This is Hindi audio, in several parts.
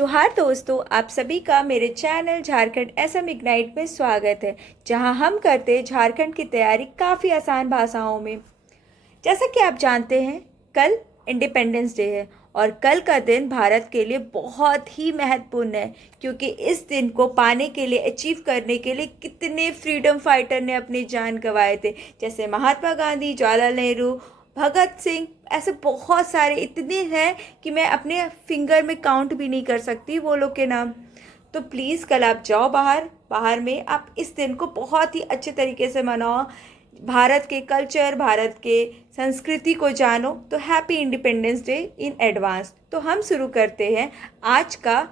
जोहार दोस्तों, आप सभी का मेरे चैनल झारखंड एसएम इग्नाइट में स्वागत है, जहां हम करते हैं झारखंड की तैयारी काफ़ी आसान भाषाओं में। जैसा कि आप जानते हैं, कल इंडिपेंडेंस डे है और कल का दिन भारत के लिए बहुत ही महत्वपूर्ण है, क्योंकि इस दिन को पाने के लिए, अचीव करने के लिए कितने फ्रीडम फाइटर ने अपनी जान गंवाए थे। जैसे महात्मा गांधी, जवाहरलाल नेहरू, भगत सिंह, ऐसे बहुत सारे इतने हैं कि मैं अपने फिंगर में काउंट भी नहीं कर सकती वो लोग के नाम। तो प्लीज़ कल आप जाओ बाहर बाहर में, आप इस दिन को बहुत ही अच्छे तरीके से मनाओ, भारत के कल्चर, भारत के संस्कृति को जानो। तो happy independence day in advance. तो हम शुरू करते हैं आज का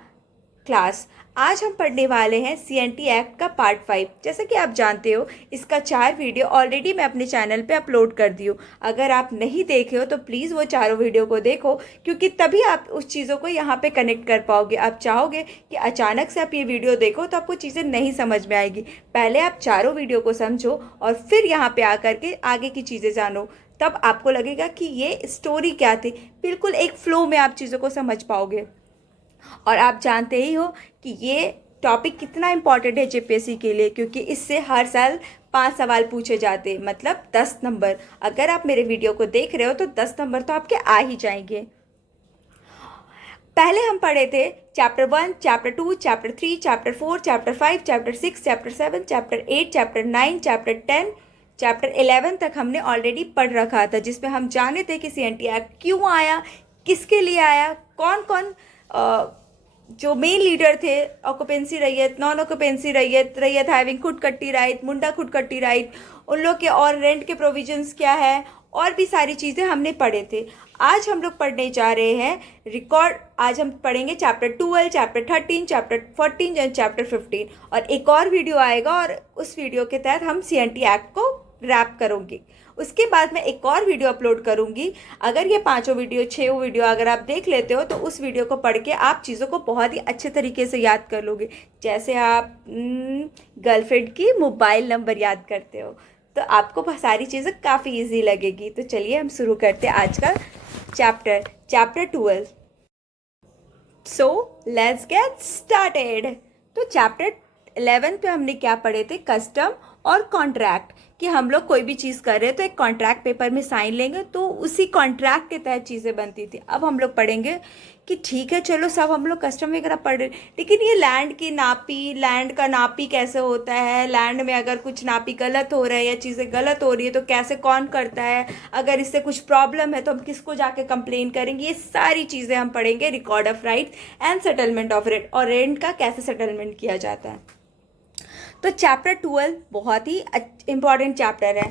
क्लास। आज हम पढ़ने वाले हैं सीएनटी एक्ट का पार्ट 5। जैसा कि आप जानते हो, इसका 4 वीडियो ऑलरेडी मैं अपने चैनल पे अपलोड कर दी हूँ। अगर आप नहीं देखे हो तो प्लीज़ वो चारों वीडियो को देखो, क्योंकि तभी आप उस चीज़ों को यहाँ पे कनेक्ट कर पाओगे। आप चाहोगे कि अचानक से आप ये वीडियो देखो तो आपको चीज़ें नहीं समझ में आएगी। पहले आप चारों वीडियो को समझो और फिर यहाँ पर आकर के आगे की चीज़ें जानो, तब आपको लगेगा कि ये स्टोरी क्या थी। बिल्कुल एक फ्लो में आप चीज़ों को समझ पाओगे। और आप जानते ही हो कि ये टॉपिक कितना इम्पॉर्टेंट है जेपीएससी के लिए, क्योंकि इससे हर साल 5 सवाल पूछे जाते हैं, मतलब 10 नंबर। अगर आप मेरे वीडियो को देख रहे हो तो 10 नंबर तो आपके आ ही जाएंगे। पहले हम पढ़े थे chapter 1, chapter 2, chapter 3, chapter 4, chapter 5, chapter 6, chapter 7, chapter 8, chapter 9, chapter 10, chapter 11 तक हमने ऑलरेडी पढ़ रखा था, जिसमें हम जाने थे कि सीएनटी एक्ट क्यों आया, किसके लिए आया, कौन कौन जो मेन लीडर थे, ऑक्यूपेंसी रैयत, नॉन ऑक्यूपेंसी रैयत, रैयत हैविंग खुदकट्टी राइट, मुंडा खुदकट्टी राइट, उन लोग के, और रेंट के प्रोविजंस क्या है, और भी सारी चीज़ें हमने पढ़े थे। आज हम लोग पढ़ने जा रहे हैं रिकॉर्ड। आज हम पढ़ेंगे चैप्टर 12, चैप्टर 13, चैप्टर 14 और चैप्टर 15, और एक और वीडियो आएगा और उस वीडियो के तहत हम सीएनटी एक्ट को रैप करोगे। उसके बाद मैं एक और वीडियो अपलोड करूंगी। अगर ये 5 वीडियो 6 वीडियो अगर आप देख लेते हो तो उस वीडियो को पढ़ के आप चीज़ों को बहुत ही अच्छे तरीके से याद कर लोगे, जैसे आप गर्लफ्रेंड की मोबाइल नंबर याद करते हो। तो आपको सारी चीज़ें काफ़ी ईजी लगेगी। तो चलिए हम शुरू करते हैं आज का chapter 12। So let's get started. तो चैप्टर 11 पे हमने क्या पढ़े थे? कस्टम और कॉन्ट्रैक्ट, कि हम लोग कोई भी चीज़ कर रहे हैं तो एक कॉन्ट्रैक्ट पेपर में साइन लेंगे, तो उसी कॉन्ट्रैक्ट के तहत चीज़ें बनती थी। अब हम लोग पढ़ेंगे कि ठीक है चलो सब हम लोग कस्टम वगैरह पढ़ रहे, लेकिन ये लैंड की नापी, लैंड का नापी कैसे होता है, लैंड में अगर कुछ नापी गलत हो रहा है या चीज़ें गलत हो रही है तो कैसे कौन करता है, अगर इससे कुछ प्रॉब्लम है तो हम किसको जाके कंप्लेन करेंगे, ये सारी चीज़ें हम पढ़ेंगे। Record of right and settlement of rent, और रेंट का कैसे सेटलमेंट किया जाता है। तो चैप्टर 12 बहुत ही इंपॉर्टेंट चैप्टर है।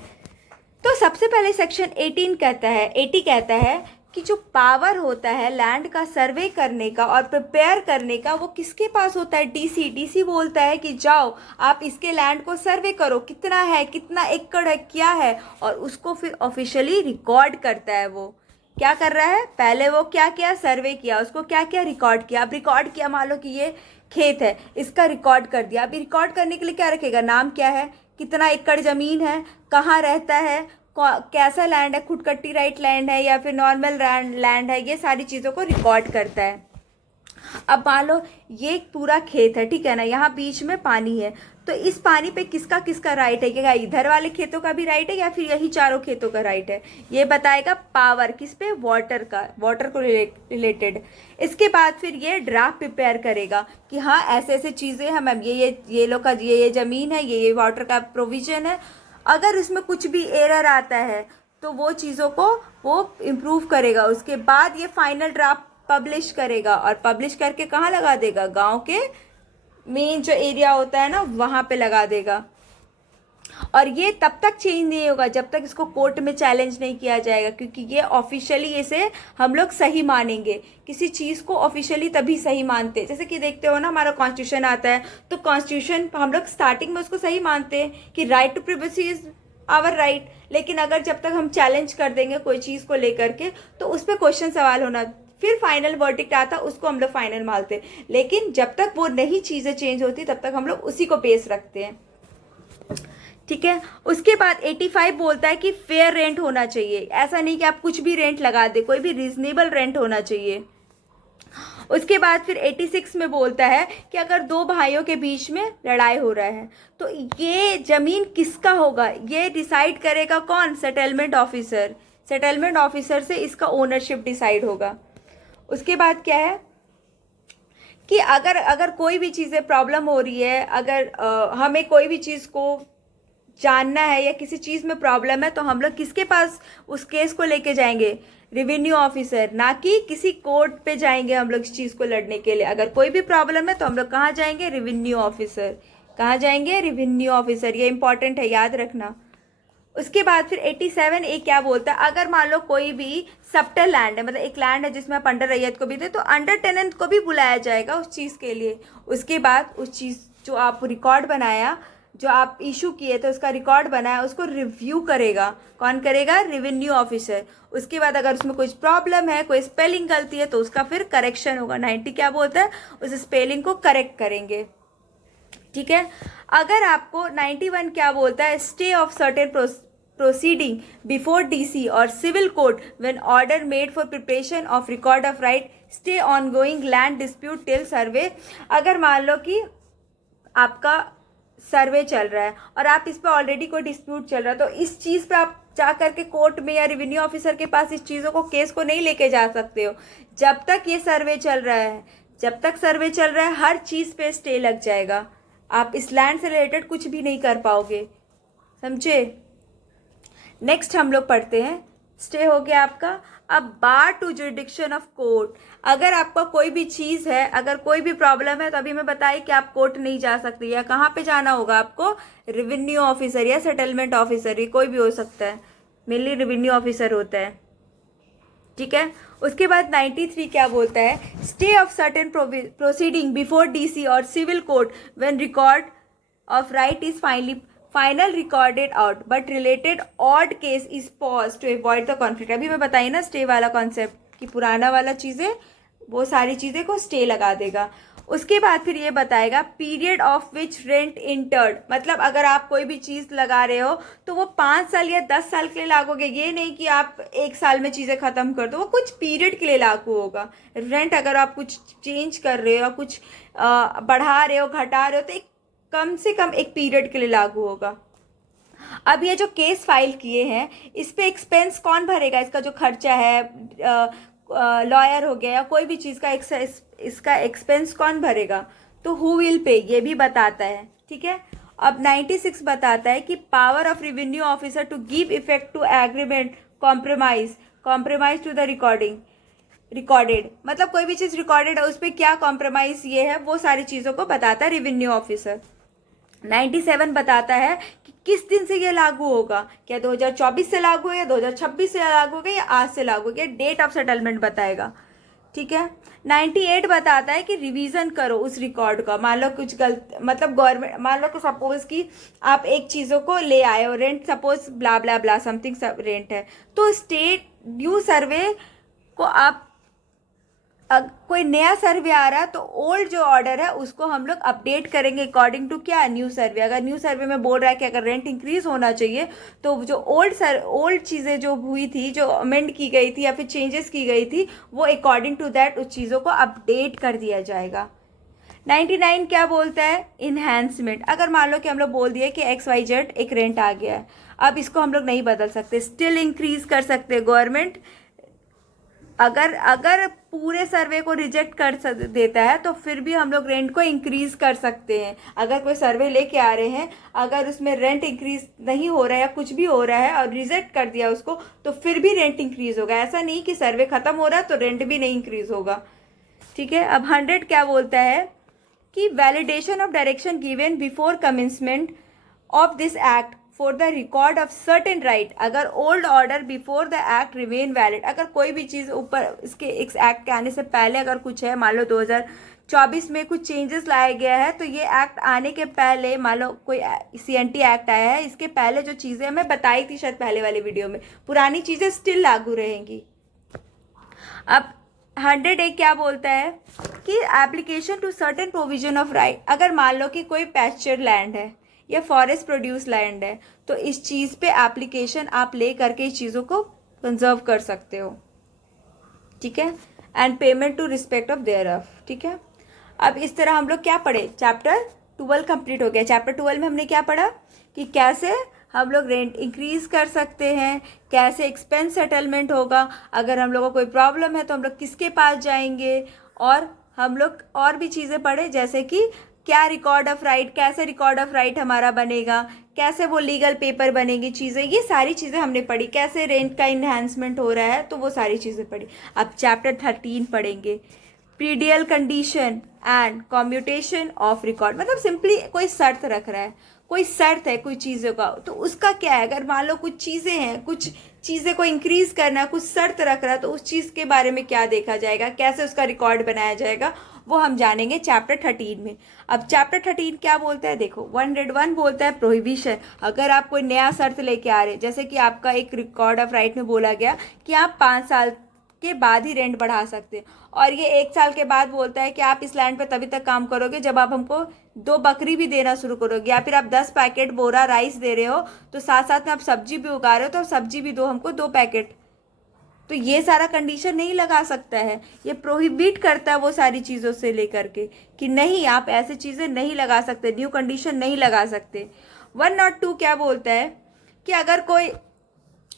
तो सबसे पहले सेक्शन 18 कहता है, 80 कहता है कि जो पावर होता है लैंड का सर्वे करने का और प्रिपेयर करने का, वो किसके पास होता है? डीसी। डीसी बोलता है कि जाओ आप इसके लैंड को सर्वे करो, कितना है, कितना एकड़ है, क्या है, और उसको फिर ऑफिशियली रिकॉर्ड करता है। वो क्या कर रहा है? पहले वो क्या किया? सर्वे किया, उसको क्या किया? रिकॉर्ड किया। अब रिकॉर्ड किया, मान लो कि ये खेत है, इसका रिकॉर्ड कर दिया। अभी रिकॉर्ड करने के लिए क्या रखेगा? नाम क्या है, कितना एकड़ ज़मीन है, कहाँ रहता है, कैसा लैंड है, खुदकट्टी राइट लैंड है या फिर नॉर्मल लैंड है, ये सारी चीज़ों को रिकॉर्ड करता है। अब मान लो ये एक पूरा खेत है, ठीक है ना, यहाँ बीच में पानी है, तो इस पानी पे किसका किसका राइट है? क्या इधर वाले खेतों का भी राइट है या फिर यही चारों खेतों का राइट है? ये बताएगा पावर किस पे? वाटर का, वाटर को रिलेटेड। इसके बाद फिर ये ड्राफ्ट प्रिपेयर करेगा कि हाँ ऐसे ऐसे चीज़ें हैं मैम, ये लोग का ये ज़मीन है, ये वाटर का प्रोविज़न है। अगर इसमें कुछ भी एरर आता है तो वो चीज़ों को वो इम्प्रूव करेगा। उसके बाद ये फाइनल ड्राफ्ट पब्लिश करेगा, और पब्लिश करके कहाँ लगा देगा? गांव के मेन जो एरिया होता है ना, वहाँ पे लगा देगा। और ये तब तक चेंज नहीं होगा जब तक इसको कोर्ट में चैलेंज नहीं किया जाएगा, क्योंकि ये ऑफिशियली इसे हम लोग सही मानेंगे। किसी चीज़ को ऑफिशियली तभी सही मानते हैं, जैसे कि देखते हो ना, हमारा कॉन्स्टिट्यूशन आता है तो कॉन्स्टिट्यूशन हम लोग स्टार्टिंग में उसको सही मानते हैं कि right to privacy is our right, लेकिन अगर जब तक हम चैलेंज कर देंगे कोई चीज़ को लेकर के तो उस पर क्वेश्चन सवाल होना, फिर फाइनल वर्डिक्ट आता, उसको हम लोग फाइनल मानते। लेकिन जब तक वो नहीं चीज़ें चेंज होती तब तक हम लोग उसी को बेस रखते हैं, ठीक है। उसके बाद 85 बोलता है कि फेयर रेंट होना चाहिए। ऐसा नहीं कि आप कुछ भी रेंट लगा दे, कोई भी रीजनेबल रेंट होना चाहिए। उसके बाद फिर 86 में बोलता है कि अगर दो भाइयों के बीच में लड़ाई हो रहा है तो ये ज़मीन किसका होगा, ये डिसाइड करेगा कौन, सेटलमेंट ऑफिसर। सेटलमेंट ऑफिसर से इसका ओनरशिप डिसाइड होगा। उसके बाद क्या है कि अगर अगर कोई भी चीज़ें प्रॉब्लम हो रही है, अगर हमें कोई भी चीज़ को जानना है या किसी चीज़ में प्रॉब्लम है तो हम लोग किसके पास उस केस को लेके जाएंगे, रेवेन्यू ऑफिसर, ना कि किसी कोर्ट पे जाएंगे हम लोग इस चीज़ को लड़ने के लिए। अगर कोई भी प्रॉब्लम है तो हम लोग कहाँ जाएंगे, रेवेन्यू ऑफिसर। कहाँ जाएंगे, रेवेन्यू ऑफिसर। ये इंपॉर्टेंट है, याद रखना। उसके बाद फिर 87 ए क्या बोलता है, अगर मान लो कोई भी सबटल लैंड है, मतलब एक लैंड है जिसमें आप अंडर रैयत को भी दे, तो अंडर टेनेंट को भी बुलाया जाएगा उस चीज़ के लिए। उसके बाद उस चीज़ जो आप रिकॉर्ड बनाया, जो आप इशू किए थे उसका रिकॉर्ड बनाया, उसको रिव्यू करेगा। कौन करेगा, रेवेन्यू ऑफिसर। उसके बाद अगर उसमें कुछ प्रॉब्लम है, कोई स्पेलिंग गलती है तो उसका फिर करेक्शन होगा। 90 क्या बोलता है, उस स्पेलिंग को करेक्ट करेंगे। ठीक है। अगर आपको 91 क्या बोलता है, stay of certain proceeding before DC or civil court when order made for preparation of record of right, stay ongoing land dispute till survey। अगर मान लो कि आपका सर्वे चल रहा है और आप इस पर ऑलरेडी कोई डिस्प्यूट चल रहा है, तो इस चीज़ पे आप जा करके कोर्ट में या रेवेन्यू ऑफिसर के पास इस चीज़ों को, केस को नहीं लेके जा सकते हो जब तक ये सर्वे चल रहा है। जब तक सर्वे चल रहा है हर चीज़ पे स्टे लग जाएगा, आप इस लैंड से रिलेटेड कुछ भी नहीं कर पाओगे, समझे। नेक्स्ट हम लोग पढ़ते हैं, स्टे हो गया आपका। अब बार टू जुरिडिक्शन ऑफ कोर्ट। अगर आपका कोई भी चीज़ है, अगर कोई भी प्रॉब्लम है तो अभी मैं बताई कि आप कोर्ट नहीं जा सकते, या कहाँ पे जाना होगा आपको, रेवेन्यू ऑफिसर या सेटलमेंट ऑफिसर, ये कोई भी हो सकता है, मेनली रेवेन्यू ऑफिसर होता है। ठीक है। उसके बाद 93 क्या बोलता है, stay of certain proceeding before DC और civil court when record of right is final recorded out but related odd case is pause to avoid the conflict. अभी मैं बताई ना स्टे वाला कॉन्सेप्ट कि पुराना वाला चीज़ें, वो सारी चीज़ें को स्टे लगा देगा। उसके बाद फिर ये बताएगा period of which rent entered, मतलब अगर आप कोई भी चीज़ लगा रहे हो तो वो 5 साल या 10 साल के लिए लागोगे, ये नहीं कि आप 1 साल में चीज़ें ख़त्म कर दो, वो कुछ पीरियड के लिए लागू होगा। रेंट अगर आप कुछ चेंज कर रहे हो, कुछ बढ़ा रहे हो, घटा रहे हो, तो एक कम से कम एक पीरियड के लिए लागू होगा। अब ये जो केस फाइल किए हैं इस पे एक्सपेंस कौन भरेगा, इसका जो खर्चा है, लॉयर हो गया या कोई भी चीज़ का इसका एक्सपेंस कौन भरेगा, तो हु विल पे, ये भी बताता है। ठीक है। अब 96 बताता है कि power of revenue officer to give effect to agreement compromise to the recorded, मतलब कोई भी चीज़ रिकॉर्डेड है उस पर क्या कॉम्प्रोमाइज़ ये है, वो सारी चीज़ों को बताता है रेवेन्यू ऑफिसर। 97 बताता है कि किस दिन से ये लागू होगा, क्या 2024 से लागू है या 2026 से लागू होगा या आज से लागू होगा, डेट ऑफ सेटलमेंट बताएगा। ठीक है। 98 बताता है कि रिवीजन करो उस रिकॉर्ड का। मान लो कुछ गलत, मतलब गवर्नमेंट, मान लो कि सपोज कि आप एक चीज़ों को ले आए हो, रेंट सपोज ब्ला ब्ला ब्ला समथिंग सब रेंट है, तो स्टेट न्यू सर्वे को आप कोई नया सर्वे आ रहा है तो ओल्ड जो ऑर्डर है उसको हम लोग अपडेट करेंगे अकॉर्डिंग टू क्या, न्यू सर्वे। अगर न्यू सर्वे में बोल रहा है कि अगर रेंट इंक्रीज होना चाहिए तो जो ओल्ड चीज़ें जो हुई थी, जो अमेंड की गई थी या फिर चेंजेस की गई थी, वो अकॉर्डिंग टू दैट उस चीज़ों को अपडेट कर दिया जाएगा। 99 क्या बोलता है, इन्हेंसमेंट। अगर मान लो कि हम लोग बोल दिए कि XYZ एक रेंट आ गया है, अब इसको हम लोग नहीं बदल सकते, स्टिल इंक्रीज कर सकते गवर्नमेंट। अगर पूरे सर्वे को रिजेक्ट कर देता है तो फिर भी हम लोग रेंट को इंक्रीज कर सकते हैं। अगर कोई सर्वे लेके आ रहे हैं, अगर उसमें रेंट इंक्रीज नहीं हो रहा है या कुछ भी हो रहा है और रिजेक्ट कर दिया उसको, तो फिर भी रेंट इंक्रीज होगा। ऐसा नहीं कि सर्वे खत्म हो रहा है तो रेंट भी नहीं इंक्रीज होगा। ठीक है। अब 100 क्या बोलता है कि validation of direction given before commencement of this act for the record of certain right अगर old order before the act remain valid. अगर कोई भी चीज़ ऊपर इसके इस एक्ट के आने से पहले अगर कुछ है, मान लो 2024 में कुछ चेंजेस लाया गया है, तो ये एक्ट आने के पहले, मान लो कोई CNT एक्ट आया है, इसके पहले जो चीज़ें मैं बताई थी शायद पहले वाले वीडियो में, पुरानी चीज़ें स्टिल लागू रहेंगी। अब 100A क्या बोलता है कि application to certain provision of right. अगर मान लो कि कोई पैस्चर लैंड है या फॉरेस्ट प्रोड्यूस लैंड है, तो इस चीज़ पे एप्लीकेशन आप ले करके इस चीज़ों को कंजर्व कर सकते हो। ठीक है। And payment to respect of their of. ठीक है, अब इस तरह हम लोग क्या पढ़े, चैप्टर 12 कंप्लीट हो गया। चैप्टर 12 में हमने क्या पढ़ा कि कैसे हम लोग रेंट इंक्रीज कर सकते हैं, कैसे एक्सपेंस सेटलमेंट होगा, अगर हम लोग को कोई प्रॉब्लम है तो हम लोग किसके पास जाएंगे, और हम लोग और भी चीज़ें पढ़े जैसे कि क्या रिकॉर्ड ऑफ राइट, कैसे रिकॉर्ड ऑफ राइट हमारा बनेगा, कैसे वो लीगल पेपर बनेगी चीज़ें, ये सारी चीज़ें हमने पढ़ी, कैसे रेंट का इन्हांसमेंट हो रहा है, तो वो सारी चीज़ें पढ़ी। अब चैप्टर 13 पढ़ेंगे, प्रीडियल condition and commutation of record. मतलब सिंपली कोई शर्त रख रहा है, कोई शर्त है कोई चीज़ों का, तो उसका क्या है, अगर मान लो कुछ चीज़ें हैं, कुछ चीज़ें को इंक्रीज करना है, कुछ शर्त रख रहा है, तो उस चीज़ के बारे में क्या देखा जाएगा, कैसे उसका रिकॉर्ड बनाया जाएगा, वो हम जानेंगे चैप्टर 13 में। अब चैप्टर 13 क्या बोलता है, देखो 101 बोलता है प्रोहिबिशन। अगर आप कोई नया शर्त लेके आ रहे हैं, जैसे कि आपका एक रिकॉर्ड ऑफ राइट में बोला गया कि आप 5 साल के बाद ही रेंट बढ़ा सकते हैं, और ये 1 साल के बाद बोलता है कि आप इस लैंड पे तभी तक काम करोगे जब आप हमको 2 बकरी भी देना शुरू करोगे, या फिर आप 10 पैकेट बोरा राइस दे रहे हो तो साथ साथ में आप सब्जी भी उगा रहे हो तो सब्जी भी दो हमको 2 पैकेट। तो ये सारा कंडीशन नहीं लगा सकता है, ये प्रोहिबिट करता है वो सारी चीज़ों से लेकर के कि नहीं आप ऐसे चीज़ें नहीं लगा सकते, न्यू कंडीशन नहीं लगा सकते। 102 क्या बोलता है कि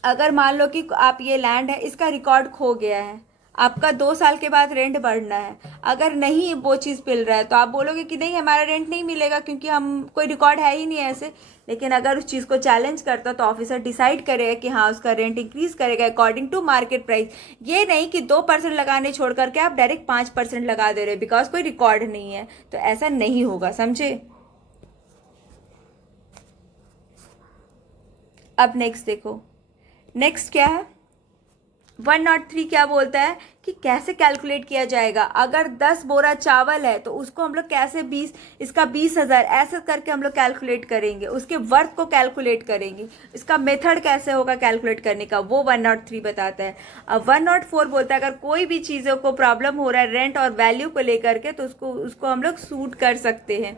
अगर मान लो कि आप ये लैंड है, इसका रिकॉर्ड खो गया है, आपका 2 साल के बाद रेंट बढ़ना है, अगर नहीं वो चीज़ मिल रहा है तो आप बोलोगे कि नहीं हमारा रेंट नहीं मिलेगा क्योंकि हम कोई रिकॉर्ड है ही नहीं ऐसे। लेकिन अगर उस चीज़ को चैलेंज करता तो ऑफिसर डिसाइड करेगा कि हाँ उसका रेंट इंक्रीज करेगा अकॉर्डिंग टू मार्केट प्राइस। ये नहीं कि 2% लगाने छोड़ करके आप डायरेक्ट 5% लगा दे रहे हो बिकॉज कोई रिकॉर्ड नहीं है, तो ऐसा नहीं होगा, समझे। अब नेक्स्ट देखो, नेक्स्ट क्या है, 103 क्या बोलता है कि कैसे कैलकुलेट किया जाएगा, अगर 10 बोरा चावल है तो उसको हम लोग कैसे 20, इसका 20,000 ऐसे करके हम लोग कैलकुलेट करेंगे, उसके वर्थ को कैलकुलेट करेंगे, इसका मेथड कैसे होगा कैलकुलेट करने का, वो 103 बताता है। अब 104 बोलता है अगर कोई भी चीज़ों को प्रॉब्लम हो रहा है रेंट और वैल्यू को लेकर के तो उसको हम लोग सूट कर सकते हैं।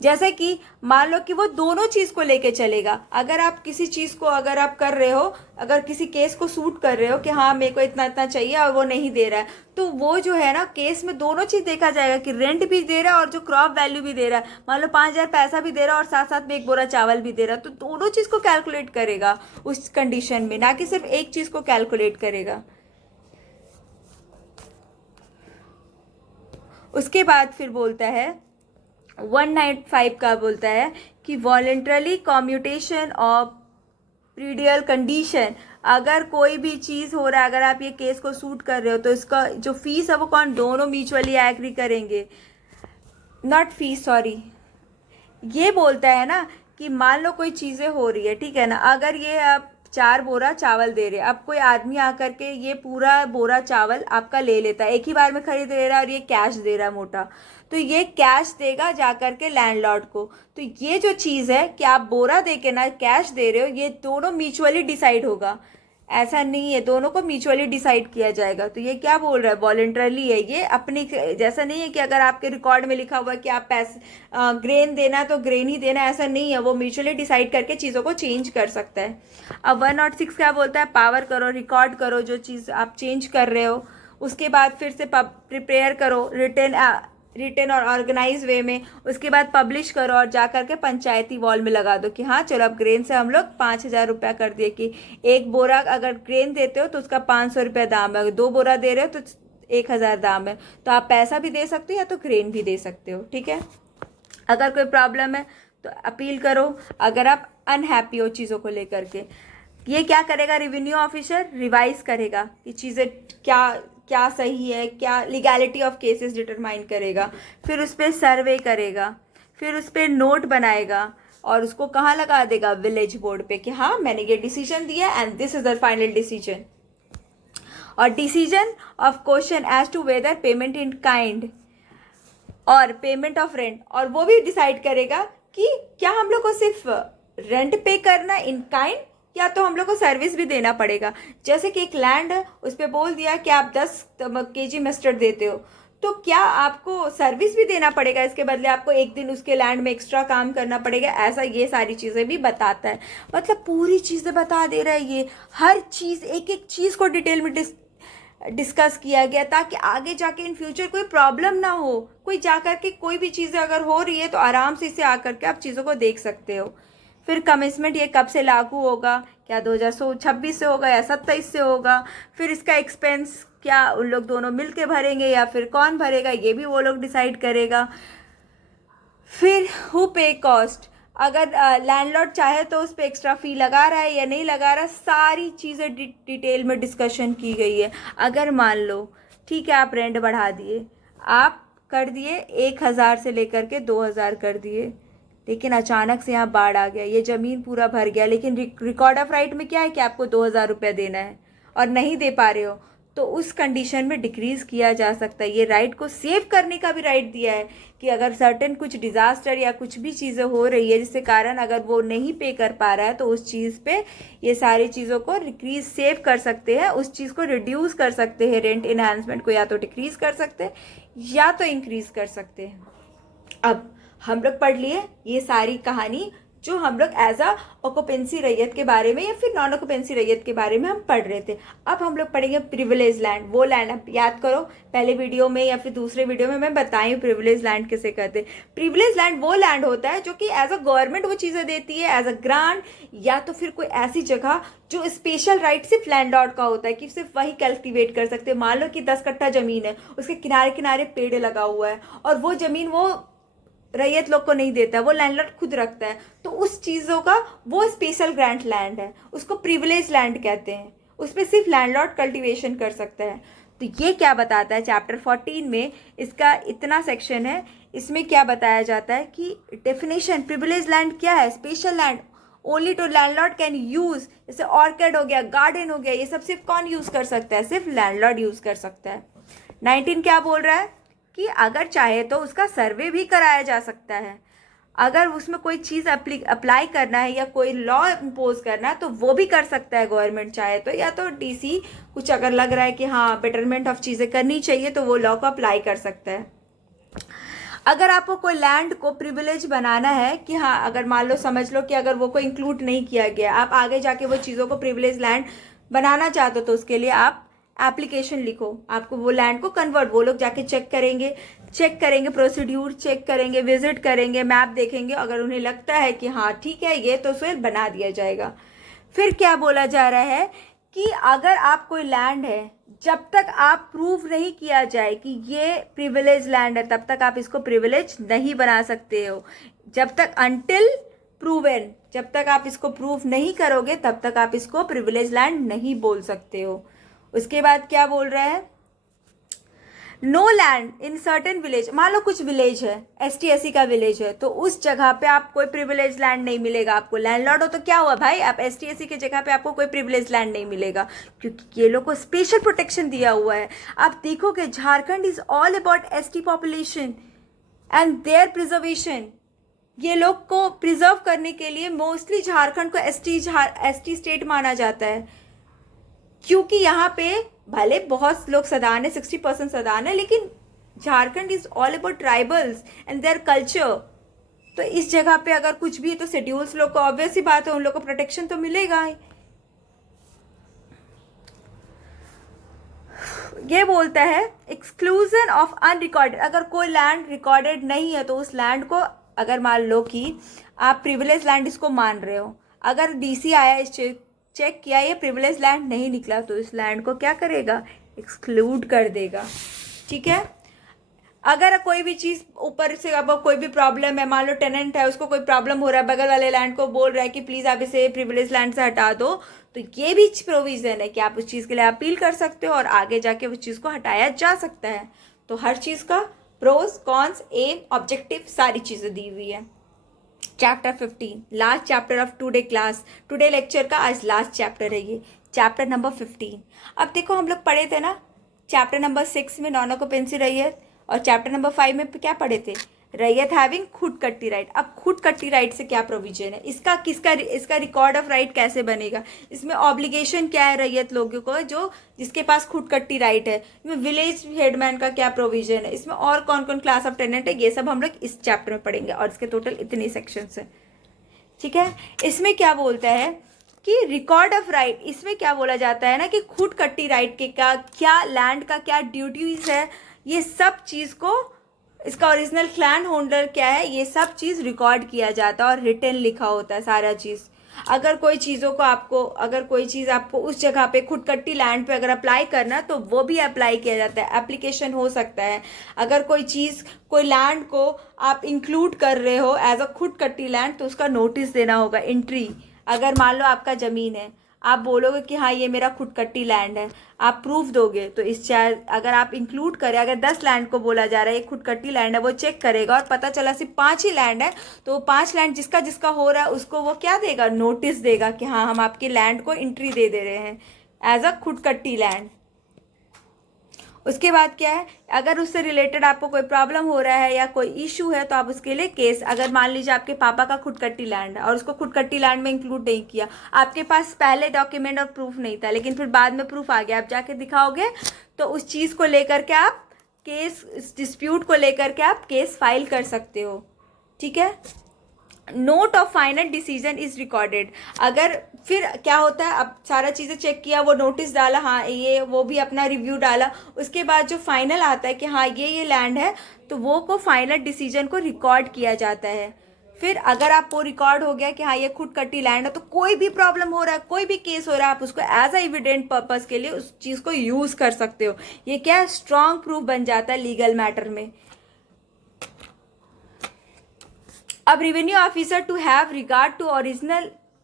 जैसे कि मान लो कि वो दोनों चीज़ को लेके चलेगा, अगर आप किसी चीज़ को अगर आप कर रहे हो, अगर किसी केस को सूट कर रहे हो कि हाँ मेरे को इतना इतना चाहिए और वो नहीं दे रहा है, तो वो जो है ना केस में दोनों चीज़ देखा जाएगा कि रेंट भी दे रहा है और जो क्रॉप वैल्यू भी दे रहा है, मान लो 5,000 पैसा भी दे रहा है और साथ साथ में 1 बोरा चावल भी दे रहा है, तो दोनों चीज़ को कैलकुलेट करेगा उस कंडीशन में, ना कि सिर्फ एक चीज़ को कैलकुलेट करेगा। उसके बाद फिर बोलता है 195 का बोलता है कि वॉलेंटरली कॉम्यूटेशन ऑफ प्रीडियल कंडीशन, अगर कोई भी चीज़ हो रहा है, अगर आप ये केस को सूट कर रहे हो तो इसका जो फीस है वो कौन, दोनों म्यूचुअली एग्री करेंगे, नॉट फीस सॉरी, ये बोलता है ना कि मान लो कोई चीज़ें हो रही है, ठीक है ना, अगर ये आप 4 बोरा चावल दे रहे हैं, अब कोई आदमी आकर के ये पूरा बोरा चावल आपका ले लेता है, एक ही बार में खरीद ले रहा है और ये कैश दे रहा है मोटा, तो ये कैश देगा जा करके लैंडलॉर्ड को। तो ये जो चीज़ है कि आप बोरा दे के ना कैश दे रहे हो, ये दोनों म्यूचुअली डिसाइड होगा, ऐसा नहीं है, दोनों को म्यूचुअली डिसाइड किया जाएगा। तो ये क्या बोल रहा है, वॉलेंटरली है, ये अपनी, जैसा नहीं है कि अगर आपके रिकॉर्ड में लिखा हुआ है कि आप पैसे ग्रेन देना है तो ग्रेन ही देना, ऐसा नहीं है, वो म्यूचुअली डिसाइड करके चीज़ों को चेंज कर सकता है। अब 106 क्या बोलता है, पावर करो, रिकॉर्ड करो जो चीज़ आप चेंज कर रहे हो, उसके बाद फिर से प्रिपेयर करो रिटर्न और ऑर्गेनाइज वे में, उसके बाद पब्लिश करो और जा करके पंचायती वॉल में लगा दो कि हाँ चलो अब ग्रेन से हम लोग 5,000 रुपया कर दिए कि 1 बोरा अगर ग्रेन देते हो तो उसका 500 रुपया दाम है, अगर 2 बोरा दे रहे हो तो 1,000 दाम है, तो आप पैसा भी दे सकते हो या तो ग्रेन भी दे सकते हो, ठीक है। अगर कोई प्रॉब्लम है तो अपील करो, अगर आप अनहैप्पी हो चीज़ों को लेकर के, ये क्या करेगा, रेवेन्यू ऑफिसर रिवाइज करेगा कि चीज़ें क्या सही है, क्या लीगैलिटी ऑफ केसेस डिटरमाइन करेगा, फिर उस पर सर्वे करेगा, फिर उस पर नोट बनाएगा और उसको कहाँ लगा देगा, विलेज बोर्ड पे कि हाँ मैंने ये डिसीजन दिया and this is the final decision. और decision of question as to whether payment in kind और पेमेंट ऑफ रेंट, और वो भी डिसाइड करेगा कि क्या हम लोग को सिर्फ रेंट पे करना इन काइंड या तो हम लोग को सर्विस भी देना पड़ेगा। जैसे कि एक लैंड है उस पर बोल दिया कि आप 10 kg मस्टर्ड देते हो, तो क्या आपको सर्विस भी देना पड़ेगा, इसके बदले आपको 1 दिन उसके लैंड में एक्स्ट्रा काम करना पड़ेगा, ऐसा ये सारी चीज़ें भी बताता है। मतलब पूरी चीज़ें बता दे रहा है ये, हर चीज़ एक एक चीज़ को डिटेल में डिस्कस किया गया, ताकि आगे जाके इन फ्यूचर कोई प्रॉब्लम ना हो। कोई जा कर के कोई भी चीज़ें अगर हो रही है तो आराम से इसे आकर के आप चीज़ों को देख सकते हो। फिर कमिटमेंट ये कब से लागू होगा, क्या 2026 से होगा या 27 से होगा। फिर इसका एक्सपेंस क्या उन लोग दोनों मिल के भरेंगे या फिर कौन भरेगा, ये भी वो लोग डिसाइड करेगा। फिर हु पे कॉस्ट, अगर लैंडलॉर्ड चाहे तो उस पर एक्स्ट्रा फ़ी लगा रहा है या नहीं लगा रहा, सारी चीज़ें डिटेल में डिस्कशन की गई है। अगर मान लो ठीक है आप रेंट बढ़ा दिए, आप कर दिए 1,000 से लेकर के 2,000 कर दिए, लेकिन अचानक से यहाँ बाढ़ आ गया, ये ज़मीन पूरा भर गया, लेकिन रिकॉर्ड ऑफ राइट में क्या है कि आपको 2,000 रुपये देना है और नहीं दे पा रहे हो, तो उस कंडीशन में डिक्रीज़ किया जा सकता है। ये राइट को सेव करने का भी राइट दिया है कि अगर सर्टेन कुछ डिज़ास्टर या कुछ भी चीज़ें हो रही है जिससे कारण अगर वो नहीं पे कर पा रहा है, तो उस चीज़ पे ये सारी चीज़ों को डिक्रीज सेव कर सकते हैं, उस चीज़ को रिड्यूस कर सकते हैं, रेंट इन्हांसमेंट को या तो डिक्रीज कर सकते हैं या तो इंक्रीज कर सकते हैं। अब हम लोग पढ़ लिए ये सारी कहानी जो हम लोग एज अ ऑक्यूपेंसी रैयत के बारे में या फिर नॉन ऑक्यूपेंसी रैयत के बारे में हम पढ़ रहे थे। अब हम लोग पढ़ेंगे प्रिविलेज लैंड, वो लैंड। आप याद करो पहले वीडियो में या फिर दूसरे वीडियो में मैं बताई हूँ प्रिविलेज लैंड किसे कहते हैं। प्रिविलेज लैंड वो लैंड होता है जो कि एज अ गवर्नमेंट वो चीज़ें देती है एज अ ग्रांट, या तो फिर कोई ऐसी जगह जो स्पेशल राइट सिर्फ लैंडलॉर्ड का होता है कि सिर्फ वही कल्टिवेट कर सकते हैं। मान लो कि 10 कट्ठा ज़मीन है, उसके किनारे किनारे पेड़ लगा हुआ है और वो ज़मीन वो रैयत लोग को नहीं देता, वो लैंडलॉर्ड खुद रखता है, तो उस चीज़ों का वो स्पेशल ग्रांट लैंड है, उसको प्रिविलेज लैंड कहते हैं। उस पर सिर्फ लैंडलॉर्ड कल्टीवेशन कर सकता है। तो ये क्या बताता है चैप्टर 14 में, इसका इतना सेक्शन है, इसमें क्या बताया जाता है कि डेफिनेशन प्रिविलेज लैंड क्या है, special land only to landlord can use, जैसे ऑर्किड हो गया, गार्डन हो गया, ये सब सिर्फ कौन यूज कर सकता है, सिर्फ लैंडलॉर्ड यूज कर सकता है। 19 क्या बोल रहा है कि अगर चाहे तो उसका सर्वे भी कराया जा सकता है, अगर उसमें कोई चीज़ अप्लाई करना है या कोई लॉ इम्पोज करना है तो वो भी कर सकता है गवर्नमेंट चाहे तो, या तो डीसी कुछ अगर लग रहा है कि हाँ बेटरमेंट ऑफ चीज़ें करनी चाहिए तो वो लॉ को अप्लाई कर सकता है। अगर आपको कोई लैंड को प्रिविलेज बनाना है कि हाँ, अगर मान लो समझ लो कि अगर वो को इंक्लूड नहीं किया गया, आप आगे जाके वो चीज़ों को प्रिविलेज लैंड बनाना चाहते हो, तो उसके लिए आप एप्लीकेशन लिखो, आपको वो लैंड को कन्वर्ट, वो लोग जाके चेक करेंगे प्रोसीड्यूर चेक करेंगे, विजिट करेंगे, मैप देखेंगे, अगर उन्हें लगता है कि हाँ ठीक है ये, तो फिर बना दिया जाएगा। फिर क्या बोला जा रहा है कि अगर आप कोई लैंड है, जब तक आप प्रूव नहीं किया जाए कि ये प्रिविलेज लैंड है, तब तक आप इसको प्रिविलेज नहीं बना सकते हो। जब तक अनटिल प्रूवन, जब तक आप इसको प्रूव नहीं करोगे तब तक आप इसको प्रिविलेज लैंड नहीं बोल सकते हो। उसके बाद क्या बोल रहा है, no land in certain village, मान लो कुछ विलेज है, ST/SC का विलेज है, तो उस जगह पे आप कोई प्रिविलेज लैंड नहीं मिलेगा आपको। लैंडलॉर्ड हो तो क्या हुआ भाई, आप ST/SC की जगह पे आपको कोई प्रिविलेज लैंड नहीं मिलेगा, क्योंकि ये लोग को स्पेशल प्रोटेक्शन दिया हुआ है। आप देखोगे Jharkhand is all about ST population and their preservation. ये लोग को प्रिजर्व करने के लिए मोस्टली झारखंड को ST स्टेट माना जाता है, क्योंकि यहाँ पे भले बहुत लोग सदान है, 60% सदान है, लेकिन Jharkhand is all about tribals and their culture. तो इस जगह पे अगर कुछ भी है तो शेड्यूल्स लोग को ऑब्वियस ही बात है, उन लोग को प्रोटेक्शन तो मिलेगा ही। ये बोलता है एक्सक्लूजन ऑफ अनरिकॉर्डेड, अगर कोई लैंड रिकॉर्डेड नहीं है तो उस लैंड को, अगर मान लो कि आप प्रिविलेज लैंड इसको मान रहे हो, अगर DC आया इस चेक किया ये प्रिविलेज लैंड नहीं निकला, तो इस लैंड को क्या करेगा, एक्सक्लूड कर देगा। ठीक है, अगर कोई भी चीज़ ऊपर से अब कोई भी प्रॉब्लम है, मान लो टेनेंट है, उसको कोई प्रॉब्लम हो रहा है, बगल वाले लैंड को बोल रहा है कि प्लीज़ आप इसे प्रिविलेज लैंड से हटा दो, तो ये भी प्रोविज़न है कि आप उस चीज़ के लिए अपील कर सकते हो और आगे जाके उस चीज़ को हटाया जा सकता है। तो हर चीज़ का प्रोज कॉन्स एम ऑब्जेक्टिव सारी चीज़ें दी हुई है। Chapter 15 last chapter of today class, today lecture का आज लास्ट चैप्टर है ये, चैप्टर नंबर 15। अब देखो हम लोग पढ़े थे ना चैप्टर नंबर 6 में नॉन ऑक्यूपेंसी रैयत, और चैप्टर नंबर 5 में क्या पढ़े थे, रैयत हैविंग खुद कट्टी राइट। अब खुद कट्टी राइट से क्या प्रोविजन है, इसका रिकॉर्ड ऑफ राइट कैसे बनेगा, इसमें ऑब्लिगेशन क्या है रैयत लोगों को जो जिसके पास खुद कट्टी राइट है, इसमें विलेज हेडमैन का क्या प्रोविजन है, इसमें और कौन कौन क्लास ऑफ टेनेंट है, ये सब हम लोग इस चैप्टर में पढ़ेंगे और इसके टोटल इतने सेक्शंस हैं। ठीक है, इसमें क्या बोलता है कि रिकॉर्ड ऑफ राइट, इसमें क्या बोला जाता है ना कि खुद कट्टी राइट के क्या लैंड का क्या ड्यूटीज है, ये सब चीज़ को, इसका ओरिजिनल क्लैन होल्डर क्या है, ये सब चीज़ रिकॉर्ड किया जाता है और रिटर्न लिखा होता है सारा चीज़। अगर कोई चीज़ों को आपको, अगर कोई चीज़ आपको उस जगह पे खुद कट्टी लैंड पे अगर अप्लाई करना, तो वो भी अप्लाई किया जाता है, एप्लीकेशन हो सकता है। अगर कोई चीज़, कोई लैंड को आप इंक्लूड कर रहे हो एज अ खुद कट्टी लैंड, तो उसका नोटिस देना होगा, एंट्री। अगर मान लो आपका ज़मीन है, आप बोलोगे कि हाँ ये मेरा खुद कट्टी लैंड है, आप प्रूफ दोगे, तो इस अगर आप इंक्लूड करें, अगर 10 लैंड को बोला जा रहा है एक खुद कट्टी लैंड है, वो चेक करेगा और पता चला सिर्फ 5 ही लैंड है, तो वो 5 लैंड जिसका जिसका हो रहा है उसको वो क्या देगा, नोटिस देगा कि हाँ हम आपके लैंड को एंट्री दे रहे हैं एज अ खुद कट्टी लैंड। उसके बाद क्या है, अगर उससे रिलेटेड आपको कोई प्रॉब्लम हो रहा है या कोई इशू है, तो आप उसके लिए केस, अगर मान लीजिए आपके पापा का खुद कट्टी लैंड है और उसको खुद कट्टी लैंड में इंक्लूड नहीं किया, आपके पास पहले डॉक्यूमेंट और प्रूफ नहीं था, लेकिन फिर बाद में प्रूफ आ गया, आप जाके दिखाओगे, तो उस चीज़ को लेकर के आप केस, डिस्प्यूट को लेकर के आप केस फाइल कर सकते हो। ठीक है। Note of final decision is recorded, अगर फिर क्या होता है, अब सारा चीज़ें चेक किया, वो नोटिस डाला, हाँ ये वो भी अपना रिव्यू डाला, उसके बाद जो फाइनल आता है कि हाँ ये लैंड है, तो वो को फाइनल डिसीजन को रिकॉर्ड किया जाता है। फिर अगर आपको रिकॉर्ड हो गया कि हाँ ये खुद कट्टी लैंड है, तो कोई भी प्रॉब्लम हो रहा है, कोई भी केस हो रहा है, आप उसको एज अ एविडेंट पर्पस के लिए उस चीज़ को यूज़ कर सकते हो। ये क्या है, स्ट्रॉन्ग प्रूफ बन जाता है लीगल मैटर में। अब revenue officer to have regard to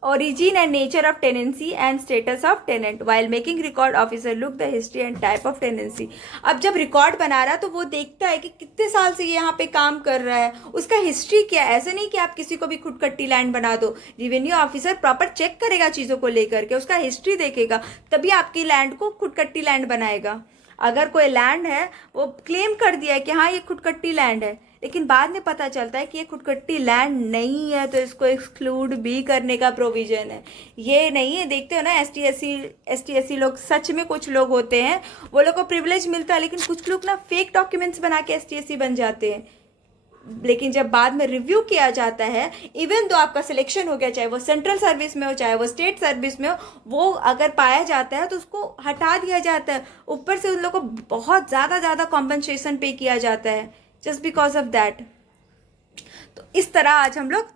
origin and nature of tenancy and status of tenant while making record officer look the history and type of tenancy। अब जब रिकॉर्ड बना रहा है तो वो देखता है कि कितने साल से ये यहाँ पे काम कर रहा है, उसका हिस्ट्री क्या है। ऐसे नहीं कि आप किसी को भी खुद कट्टी लैंड बना दो, रेवेन्यू ऑफिसर प्रॉपर चेक करेगा चीज़ों को लेकर के, उसका हिस्ट्री देखेगा, तभी आपकी लैंड को खुद कट्टी लैंड बनाएगा। अगर कोई लैंड है, वो क्लेम कर दिया है कि हाँ ये खुद कट्टी लैंड है, लेकिन बाद में पता चलता है कि ये खुदकट्टी लैंड नहीं है, तो इसको एक्सक्लूड भी करने का प्रोविज़न है। ये नहीं है, देखते हो ना एस टी एस सी लोग, सच में कुछ लोग होते हैं वो लोग को प्रिविलेज मिलता है, लेकिन कुछ लोग ना फेक डॉक्यूमेंट्स बना के STSC बन जाते हैं। लेकिन जब बाद में रिव्यू किया जाता है, इवन तो आपका सिलेक्शन हो गया, चाहे वो सेंट्रल सर्विस में हो चाहे वो स्टेट सर्विस में हो, वो अगर पाया जाता है तो उसको हटा दिया जाता है, ऊपर से उन लोगों को बहुत ज़्यादा कॉम्पनसेशन पे किया जाता है जस्ट बिकॉज ऑफ दैट। तो इस तरह आज हम लोग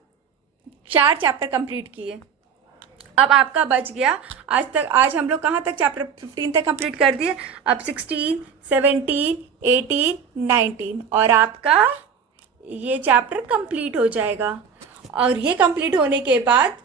4 चैप्टर कंप्लीट किए। अब आपका बच गया आज हम लोग कहाँ तक, चैप्टर 15 तक कंप्लीट कर दिए। अब 16, 17, 18, 19 और आपका ये चैप्टर कंप्लीट हो जाएगा। और ये कंप्लीट होने के बाद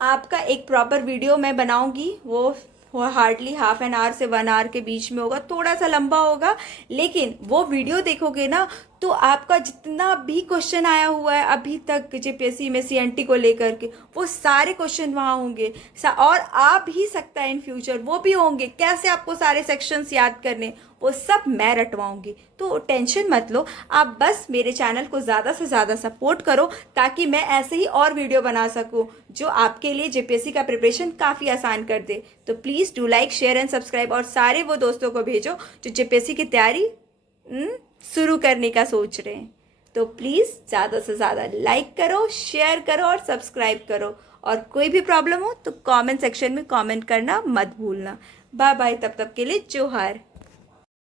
आपका एक प्रॉपर वीडियो मैं बनाऊंगी, वो हार्डली हाफ एन आवर से 1 आवर के बीच में होगा, थोड़ा सा लंबा होगा, लेकिन वो वीडियो देखोगे ना तो आपका जितना भी क्वेश्चन आया हुआ है अभी तक JPSC में CNT को लेकर के, वो सारे क्वेश्चन वहाँ होंगे और आ भी सकता है इन फ्यूचर वो भी होंगे। कैसे आपको सारे सेक्शंस याद करने, वो सब मैं रटवाऊंगी, तो टेंशन मत लो। आप बस मेरे चैनल को ज़्यादा से ज़्यादा सपोर्ट करो, ताकि मैं ऐसे ही और वीडियो बना सकूं जो आपके लिए JPSC का प्रिपरेशन काफ़ी आसान कर दे। तो please do like, share and subscribe, और सारे वो दोस्तों को भेजो जो JPSC की तैयारी शुरू करने का सोच रहे हैं। तो प्लीज़ ज़्यादा से ज़्यादा लाइक करो, शेयर करो और सब्सक्राइब करो। और कोई भी प्रॉब्लम हो तो कमेंट सेक्शन में कमेंट करना मत भूलना। बाय बाय, तब तक के लिए जोहार।